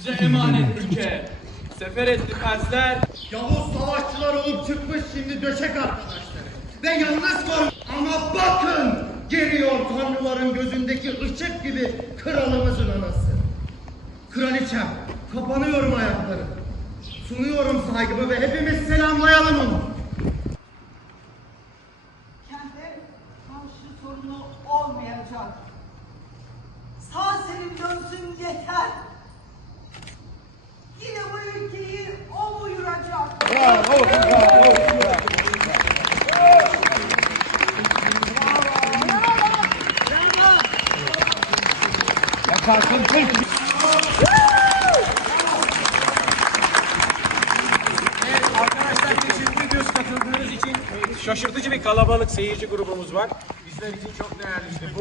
Bize emanet ülke. Sefer etti Persler. Yavuz savaşçılar olup çıkmış şimdi döşek arkadaşları. Ve yalnız var. Ama bakın geliyor tanrıların gözündeki ışık gibi kralımızın anası. Kraliçem kapanıyorum ayakları. Sunuyorum saygımı ve hepimiz selamlayalım onu. Kente karşı sorunu olmayacak. Sağ selim dönsün yeter. Buyuracak. Evet arkadaşlar teşekkür ediyoruz katıldığınız için. Şaşırtıcı bir kalabalık seyirci grubumuz var. Bizler için çok değerli işte bu.